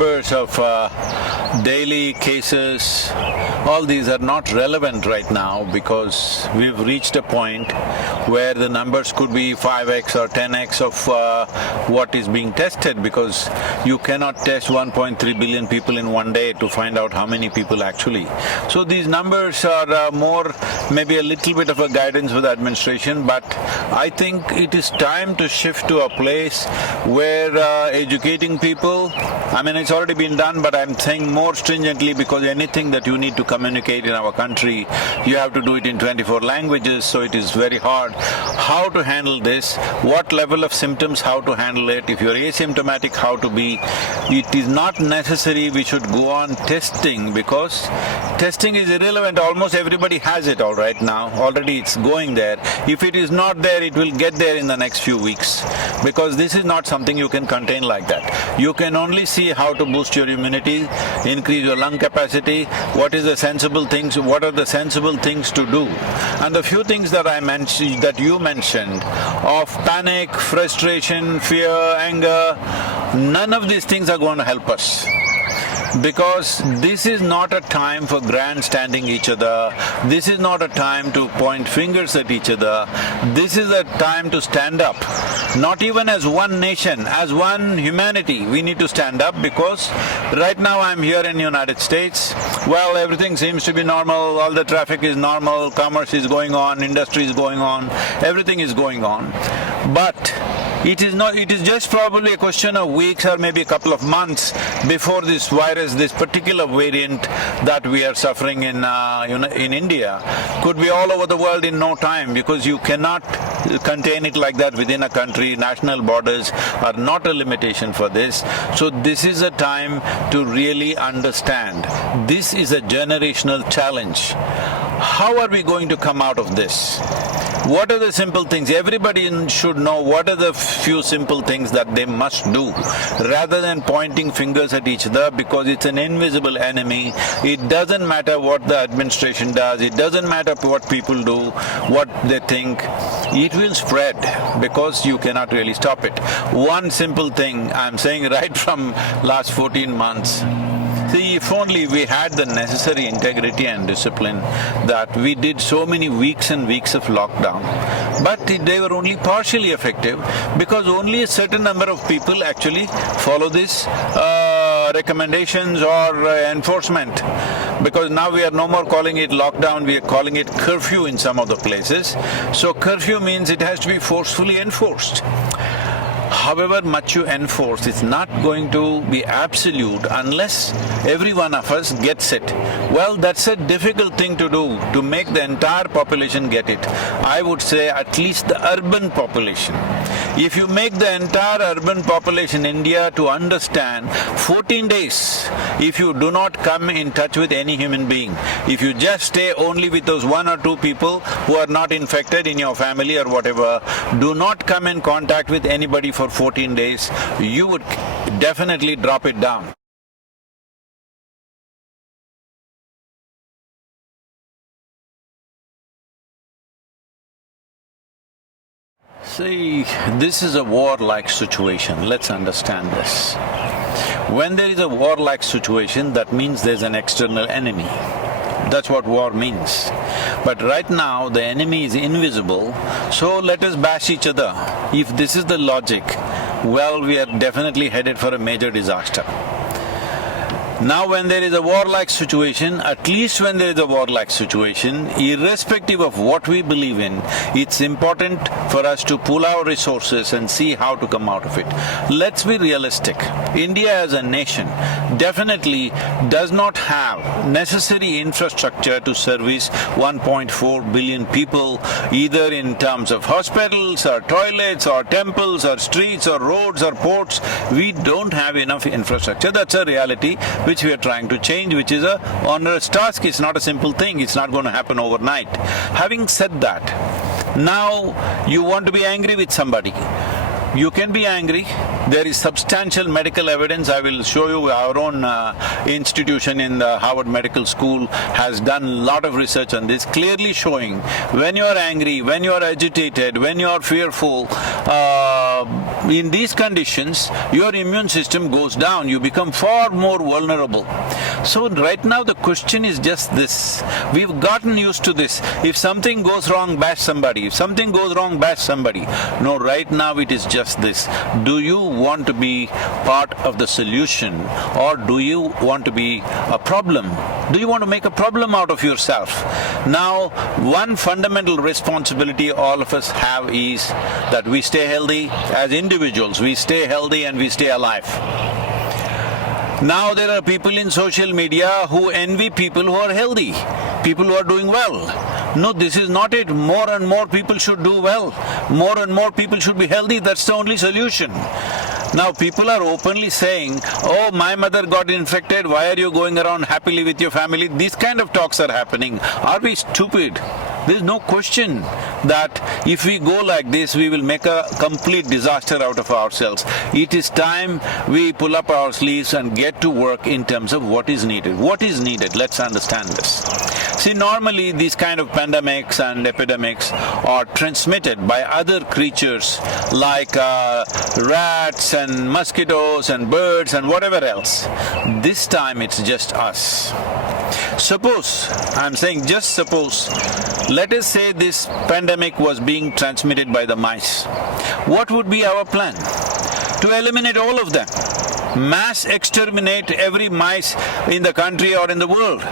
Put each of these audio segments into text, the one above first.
numbers of daily cases, all these are not relevant right now because we've reached a point where the numbers could be 5x or 10x of what is being tested, because you cannot test 1.3 billion people in one day to find out how many people actually. So these numbers are more maybe a little bit of a guidance for the administration, but I think it is time to shift to a place where educating people, I mean it's already been done, but I'm saying more stringently, because anything that you need to communicate in our country, you have to do it in 24 languages, so it is very hard. How to handle this, what level of symptoms, how to handle it, if you're asymptomatic, how to be. It is not necessary we should go on testing, because testing is irrelevant. Almost everybody has it all right now, already it's going there. If it is not there, it will get there in the next few weeks, because this is not something you can contain like that. You can only see how to boost your immunity, increase your lung capacity, what is the sensible things, what are the sensible things to do. And the few things that that you mentioned of panic, frustration, fear, anger, none of these things are going to help us. Because this is not a time for grandstanding each other, this is not a time to point fingers at each other, this is a time to stand up. Not even as one nation, as one humanity, we need to stand up, because right now I'm here in the United States, well, everything seems to be normal, all the traffic is normal, commerce is going on, industry is going on, everything is going on. But it is just probably a question of weeks or maybe a couple of months before this virus, this particular variant that we are suffering in India, could be all over the world in no time, because you cannot contain it like that within a country. National borders are not a limitation for this. So this is a time to really understand. This is a generational challenge. How are we going to come out of this? What are the simple things? Everybody should know what are the few simple things that they must do, rather than pointing fingers at each other, because it's an invisible enemy. It doesn't matter what the administration does, it doesn't matter what people do, what they think. It will spread, because you cannot really stop it. One simple thing I'm saying right from last 14 months, see, if only we had the necessary integrity and discipline that we did so many weeks and weeks of lockdown, but they were only partially effective because only a certain number of people actually follow these recommendations or enforcement. Because now we are no more calling it lockdown, we are calling it curfew in some of the places. So curfew means it has to be forcefully enforced. However much you enforce, it's not going to be absolute unless every one of us gets it. Well, that's a difficult thing to do, to make the entire population get it. I would say at least the urban population. If you make the entire urban population in India to understand 14 days, if you do not come in touch with any human being, if you just stay only with those one or two people who are not infected in your family or whatever, do not come in contact with anybody for 14 days, you would definitely drop it down. See, this is a war-like situation, let's understand this. When there is a war-like situation, that means there's an external enemy. That's what war means. But right now, the enemy is invisible, so let us bash each other. If this is the logic, well, we are definitely headed for a major disaster. Now when there is a war-like situation, at least when there is a war-like situation, irrespective of what we believe in, it's important for us to pool our resources and see how to come out of it. Let's be realistic. India as a nation definitely does not have necessary infrastructure to service 1.4 billion people, either in terms of hospitals or toilets or temples or streets or roads or ports. We don't have enough infrastructure. That's a reality which we are trying to change, which is a onerous task. It's not a simple thing, it's not going to happen overnight. Having said that, now you want to be angry with somebody. You can be angry. There is substantial medical evidence. I will show you our own institution in the Harvard Medical School has done a lot of research on this, clearly showing when you are angry, when you are agitated, when you are fearful, in these conditions, your immune system goes down, you become far more vulnerable. So right now the question is just this, we've gotten used to this. If something goes wrong, bash somebody. If something goes wrong, bash somebody. No, right now it is just this. Do you want to be part of the solution or do you want to be a problem? Do you want to make a problem out of yourself? Now, one fundamental responsibility all of us have is that we stay healthy as individuals, we stay healthy and we stay alive. Now there are people in social media who envy people who are healthy, people who are doing well. No, this is not it. More and more people should do well. More and more people should be healthy. That's the only solution. Now people are openly saying, oh, my mother got infected, why are you going around happily with your family? These kind of talks are happening. Are we stupid? There's no question that if we go like this, we will make a complete disaster out of ourselves. It is time we pull up our sleeves and get to work in terms of what is needed. What is needed? Let's understand this. See, normally these kind of pandemics and epidemics are transmitted by other creatures like rats and mosquitoes and birds and whatever else. This time it's just us. Suppose, I'm saying just suppose, let us say this pandemic was being transmitted by the mice. What would be our plan? To eliminate all of them. Mass exterminate every mice in the country or in the world.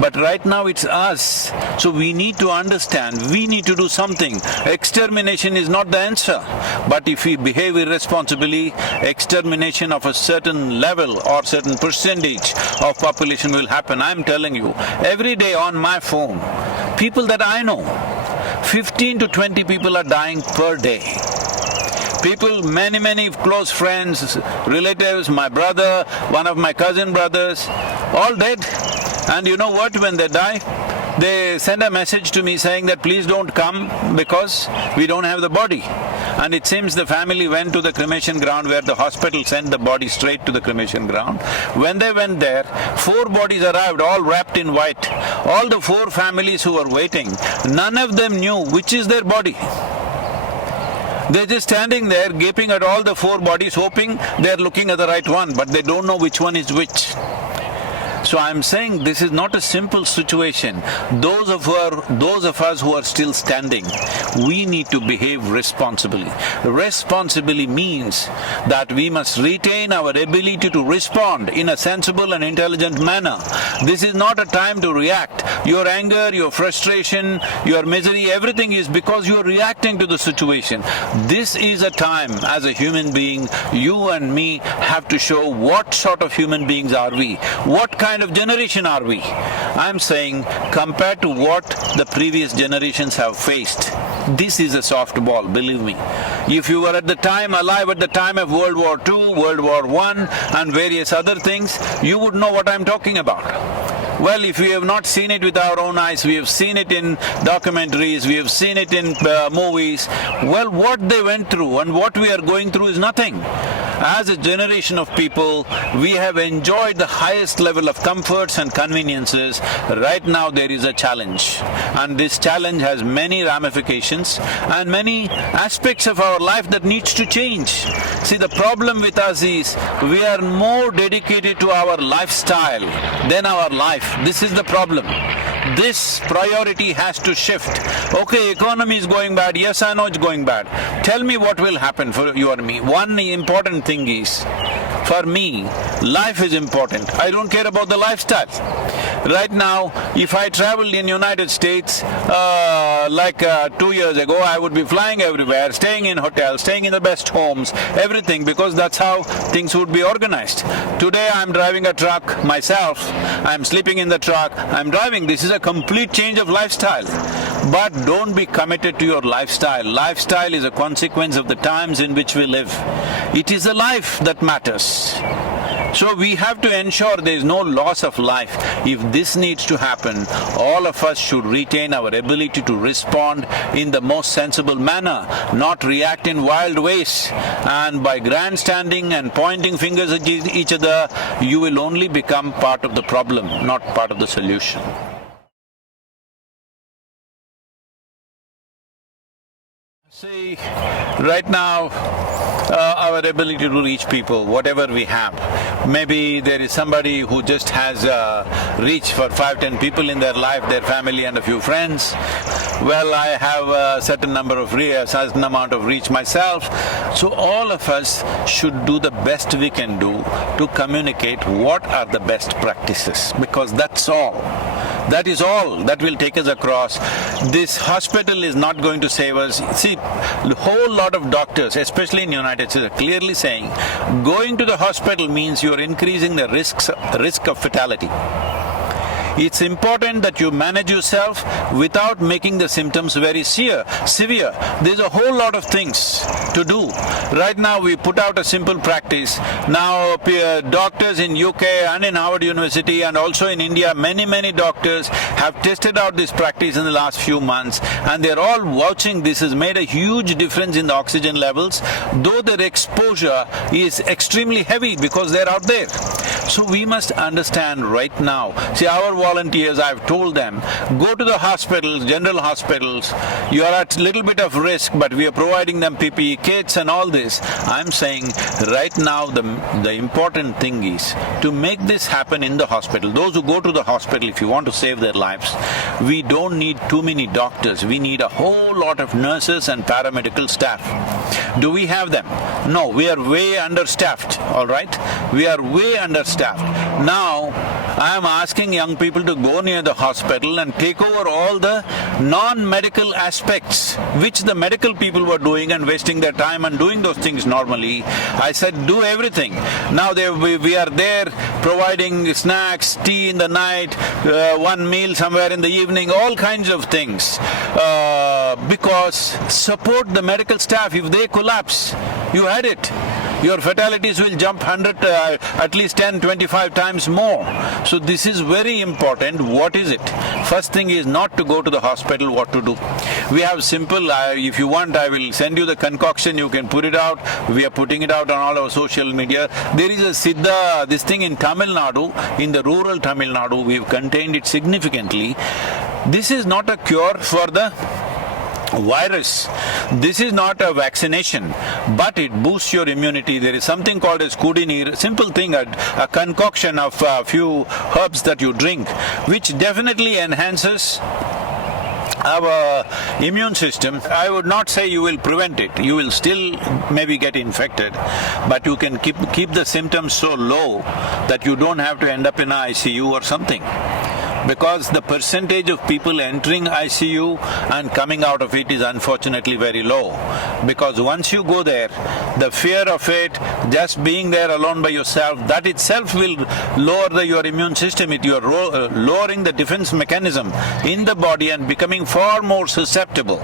But right now it's us, so we need to understand, we need to do something. Extermination is not the answer. But if we behave irresponsibly, extermination of a certain level or certain percentage of population will happen. I'm telling you, every day on my phone, people that I know, 15 to 20 people are dying per day. People, many close friends, relatives, my brother, one of my cousin brothers, all dead. And you know what, when they die, they send a message to me saying that please don't come because we don't have the body. And it seems the family went to the cremation ground where the hospital sent the body straight to the cremation ground. When they went there, 4 bodies arrived, all wrapped in white. All the 4 families who were waiting, none of them knew which is their body. They're just standing there gaping at all the 4 bodies, hoping they're looking at the right one, but they don't know which one is which. So I'm saying this is not a simple situation. Those of us who are still standing, we need to behave responsibly. Responsibly means that we must retain our ability to respond in a sensible and intelligent manner. This is not a time to react. Your anger, your frustration, your misery, everything is because you are reacting to the situation. This is a time, as a human being, you and me have to show what sort of human beings are we, what kind of generation are we. I'm saying, compared to what the previous generations have faced, this is a soft ball, believe me. If you were at the time, alive at the time of World War II, World War I and various other things, you would know what I'm talking about. Well, if we have not seen it with our own eyes, we have seen it in documentaries, we have seen it in movies. Well, what they went through and what we are going through is nothing. As a generation of people, we have enjoyed the highest level of comforts and conveniences. Right now there is a challenge, and this challenge has many ramifications and many aspects of our life that needs to change. See, the problem with us is we are more dedicated to our lifestyle than our life. This is the problem. This priority has to shift. Okay, economy is going bad, yes I know it's going bad. Tell me what will happen for you or me. One important thing is, for me, life is important. I don't care about the lifestyle. Right now, if I traveled in United States, 2 years ago, I would be flying everywhere, staying in hotels, staying in the best homes, everything, because that's how things would be organized. Today I'm driving a truck myself, I'm sleeping in the truck, I'm driving. This is a complete change of lifestyle. But don't be committed to your lifestyle. Lifestyle is a consequence of the times in which we live. It is the life that matters. So we have to ensure there is no loss of life. If this needs to happen, all of us should retain our ability to respond in the most sensible manner, not react in wild ways. And by grandstanding and pointing fingers at each other, you will only become part of the problem, not part of the solution. See, right now, our ability to reach people, whatever we have. Maybe there is somebody who just has reach for 5–10 people in their life, their family and a few friends. Well, I have a certain amount of reach myself. So all of us should do the best we can do to communicate what are the best practices, because that's all. That is all that will take us across. This hospital is not going to save us. See, a whole lot of doctors, especially in the United States, are clearly saying going to the hospital means you're increasing the risk of fatality. It's important that you manage yourself without making the symptoms very severe. There's a whole lot of things to do. Right now we put out a simple practice. Now doctors in UK and in Harvard University and also in India, many doctors have tested out this practice in the last few months, and they're all vouching this has made a huge difference in the oxygen levels, though their exposure is extremely heavy because they're out there. So we must understand right now, see our volunteers, I've told them, go to the hospitals, general hospitals, you are at little bit of risk, but we are providing them PPE kits and all this. I'm saying right now the important thing is to make this happen in the hospital. Those who go to the hospital, if you want to save their lives, we don't need too many doctors, we need a whole lot of nurses and paramedical staff. Do we have them? No, we are way understaffed, all right? We are way understaffed. Now, I am asking young people to go near the hospital and take over all the non-medical aspects which the medical people were doing and wasting their time and doing those things normally. I said, do everything. Now we are there providing snacks, tea in the night, one meal somewhere in the evening, all kinds of things. Because support the medical staff. If they collapse, you had it. Your fatalities will jump at least 10–25 times more. So this is very important. What is it? First thing is not to go to the hospital, what to do. We have simple, if you want I will send you the concoction, you can put it out. We are putting it out on all our social media. There is a Siddha, this thing in Tamil Nadu, in the rural Tamil Nadu, we've contained it significantly. This is not a cure for the virus. This is not a vaccination, but it boosts your immunity. There is something called as kudinir, simple thing, a concoction of a few herbs that you drink, which definitely enhances our immune system. I would not say you will prevent it, you will still maybe get infected, but you can keep the symptoms so low that you don't have to end up in an ICU or something. Because the percentage of people entering ICU and coming out of it is unfortunately very low. Because once you go there, the fear of it, just being there alone by yourself, that itself will lower your immune system. You are lowering the defense mechanism in the body and becoming far more susceptible.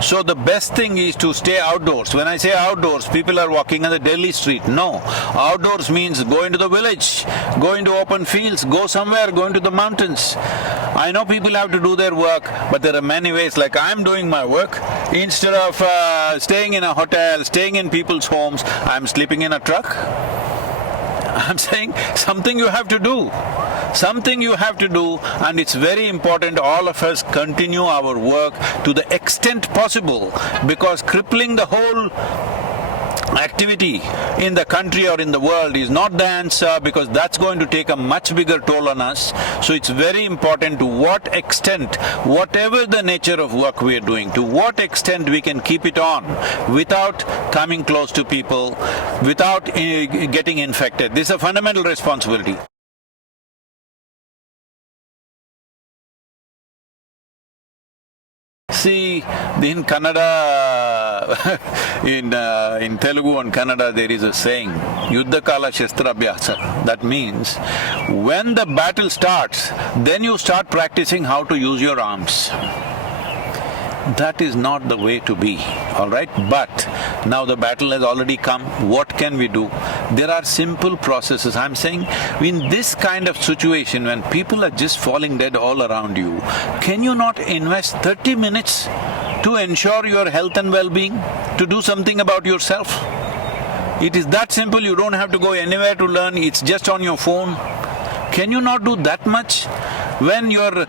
So the best thing is to stay outdoors. When I say outdoors, people are walking on the Delhi street. No, outdoors means go into the village, go into open fields, go somewhere, go into the mountains. I know people have to do their work, but there are many ways, like I'm doing my work. Instead of staying in a hotel, staying in people's homes, I'm sleeping in a truck. I'm saying something you have to do. Something you have to do, and it's very important all of us continue our work to the extent possible, because crippling the whole activity in the country or in the world is not the answer, because that's going to take a much bigger toll on us. So it's very important to what extent, whatever the nature of work we are doing, to what extent we can keep it on without coming close to people, without getting infected. This is a fundamental responsibility. See, in Kannada, in Telugu and Kannada there is a saying, Yuddha Kala Shastra Abhyasa. That means, when the battle starts, then you start practicing how to use your arms. That is not the way to be, all right? But now the battle has already come, what can we do? There are simple processes. I'm saying, in this kind of situation, when people are just falling dead all around you, can you not invest 30 minutes to ensure your health and well-being, to do something about yourself? It is that simple, you don't have to go anywhere to learn, it's just on your phone. Can you not do that much? When you're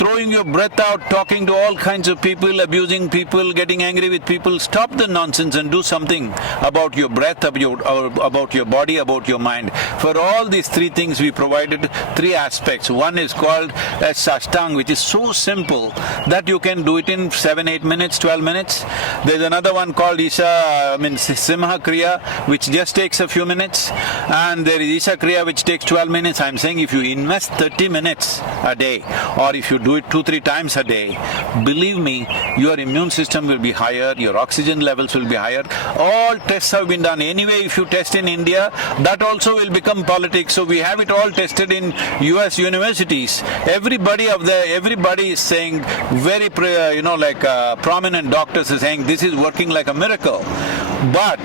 throwing your breath out, talking to all kinds of people, abusing people, getting angry with people. Stop the nonsense and do something about your breath, about your body, about your mind. For all these three things we provided three aspects. One is called as Sashtang, which is so simple that you can do it in 7, 8 minutes, 12 minutes. There's another one called Simha Kriya, which just takes a few minutes, and there is Isha Kriya, which takes 12 minutes. I'm saying if you invest 30 minutes a day, or if you do it 2-3 times a day, believe me, your immune system will be higher, your oxygen levels will be higher. All tests have been done. Anyway, if you test in India, that also will become politics. So we have it all tested in US universities. Everybody is saying, very prominent doctors are saying this is working like a miracle. But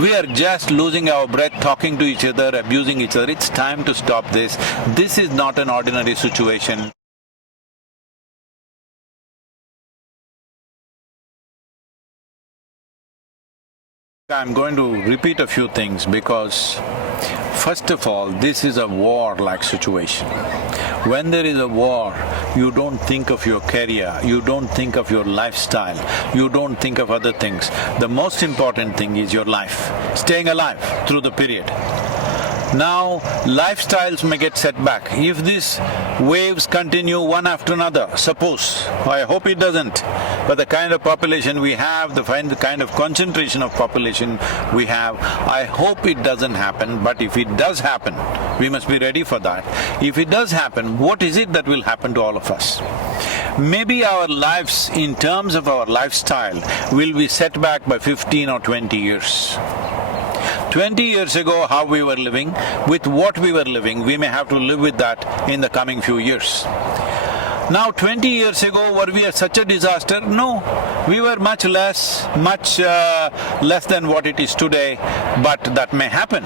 we are just losing our breath, talking to each other, abusing each other. It's time to stop this. This is not an ordinary situation. I'm going to repeat a few things because, first of all, this is a war-like situation. When there is a war, you don't think of your career, you don't think of your lifestyle, you don't think of other things. The most important thing is your life, staying alive through the period. Now, lifestyles may get set back. If these waves continue one after another, suppose, I hope it doesn't, but the kind of population we have, the kind of concentration of population we have, I hope it doesn't happen, but if it does happen, we must be ready for that. If it does happen, what is it that will happen to all of us? Maybe our lives, in terms of our lifestyle, will be set back by 15 or 20 years. 20 years ago, how we were living, with what we were living, we may have to live with that in the coming few years. Now, 20 years ago, were we such a disaster? No, we were much less than what it is today, but that may happen.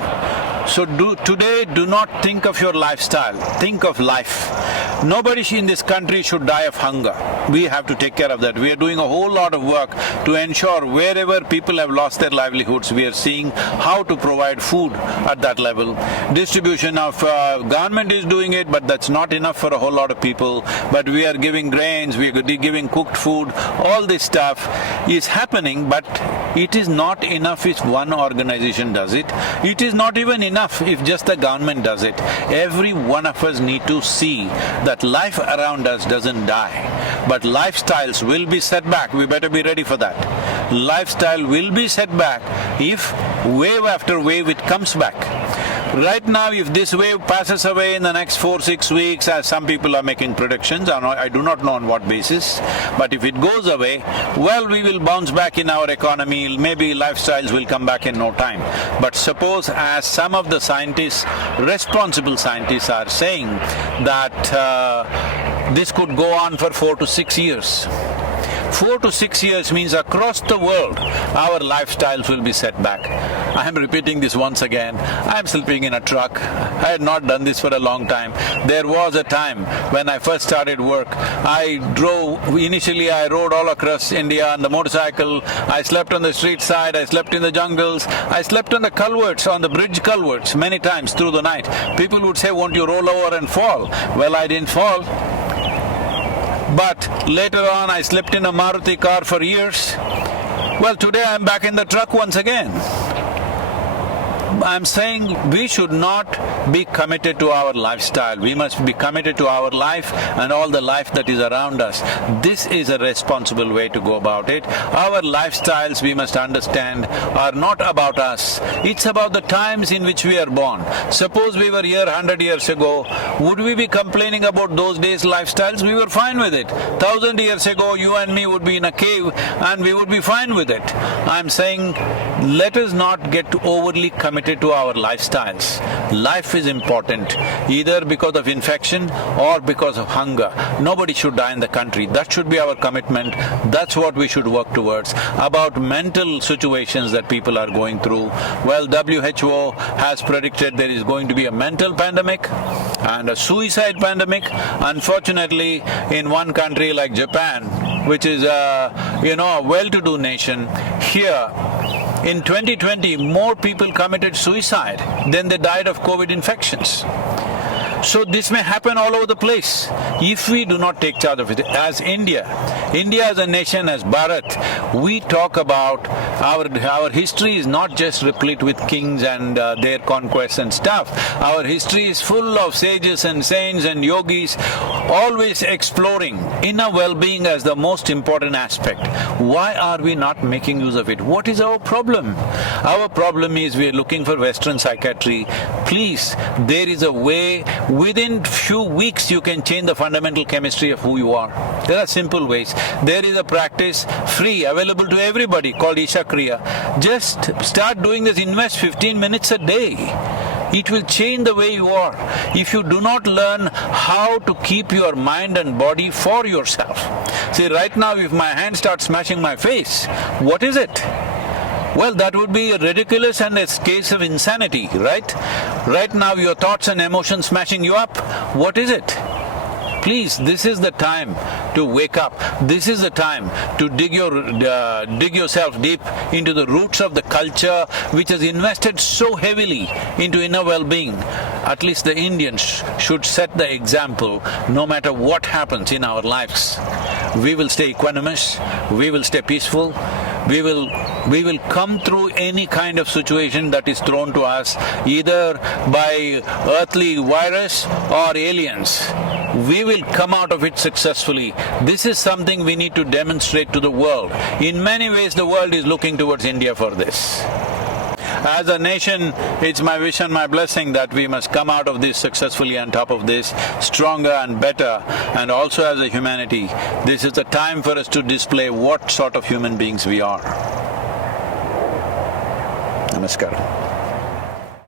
So today, do not think of your lifestyle, think of life. Nobody in this country should die of hunger. We have to take care of that. We are doing a whole lot of work to ensure wherever people have lost their livelihoods, we are seeing how to provide food at that level. Distribution of government is doing it, but that's not enough for a whole lot of people. But we are giving grains, we are giving cooked food, all this stuff is happening, but it is not enough if one organization does it. It is not even enough if just the government does it. Every one of us need to see that life around us doesn't die, but lifestyles will be set back. We better be ready for that. Lifestyle will be set back if wave after wave it comes back. Right now, if this wave passes away in the next 4-6 weeks, as some people are making predictions, I do not know on what basis, but if it goes away, well, we will bounce back in our economy, maybe lifestyles will come back in no time. But suppose, as some of the scientists, responsible scientists are saying that this could go on for 4 to 6 years. 4 to 6 years means across the world, our lifestyles will be set back. I am repeating this once again. I am sleeping in a truck. I had not done this for a long time. There was a time when I first started work, initially I rode all across India on the motorcycle, I slept on the street side, I slept in the jungles, I slept on the culverts, on the bridge culverts many times through the night. People would say, won't you roll over and fall? Well, I didn't fall. But later on, I slept in a Maruti car for years. Well, today I'm back in the truck once again. I'm saying we should not be committed to our lifestyle. We must be committed to our life and all the life that is around us. This is a responsible way to go about it. Our lifestyles, we must understand, are not about us. It's about the times in which we are born. Suppose we were here 100 years ago, would we be complaining about those days' lifestyles? We were fine with it. 1,000 years ago, you and me would be in a cave and we would be fine with it. I'm saying, let us not get overly committed to our lifestyles. Life is important, either because of infection or because of hunger. Nobody should die in the country. That should be our commitment. That's what we should work towards. About mental situations that people are going through, well, WHO has predicted there is going to be a mental pandemic and a suicide pandemic. Unfortunately, in one country like Japan, which is a well-to-do nation, here in 2020, more people committed suicide than they died of COVID infections. So this may happen all over the place if we do not take charge of it. As India as a nation, as Bharat, we talk about our history is not just replete with kings and their conquests and stuff. Our history is full of sages and saints and yogis, always exploring inner well-being as the most important aspect. Why are we not making use of it? What is our problem? Our problem is we are looking for Western psychiatry. Please, there is a way, within few weeks you can change the fundamental chemistry of who you are. There are simple ways. There is a practice, free, available to everybody, called Isha Kriya. Just start doing this, invest 15 minutes a day. It will change the way you are. If you do not learn how to keep your mind and body for yourself. See, right now if my hand starts smashing my face, what is it? Well, that would be ridiculous and a case of insanity, right? Right now your thoughts and emotions smashing you up, what is it? Please, this is the time to wake up. This is the time to dig yourself deep into the roots of the culture which has invested so heavily into inner well-being. At least the Indians should set the example no matter what happens in our lives. We will stay equanimous, we will stay peaceful, we will come through any kind of situation that is thrown to us, either by earthly virus or aliens. We will come out of it successfully. This is something we need to demonstrate to the world. In many ways, the world is looking towards India for this. As a nation, it's my wish and my blessing that we must come out of this successfully on top of this, stronger and better. And also as a humanity, this is the time for us to display what sort of human beings we are. Namaskar.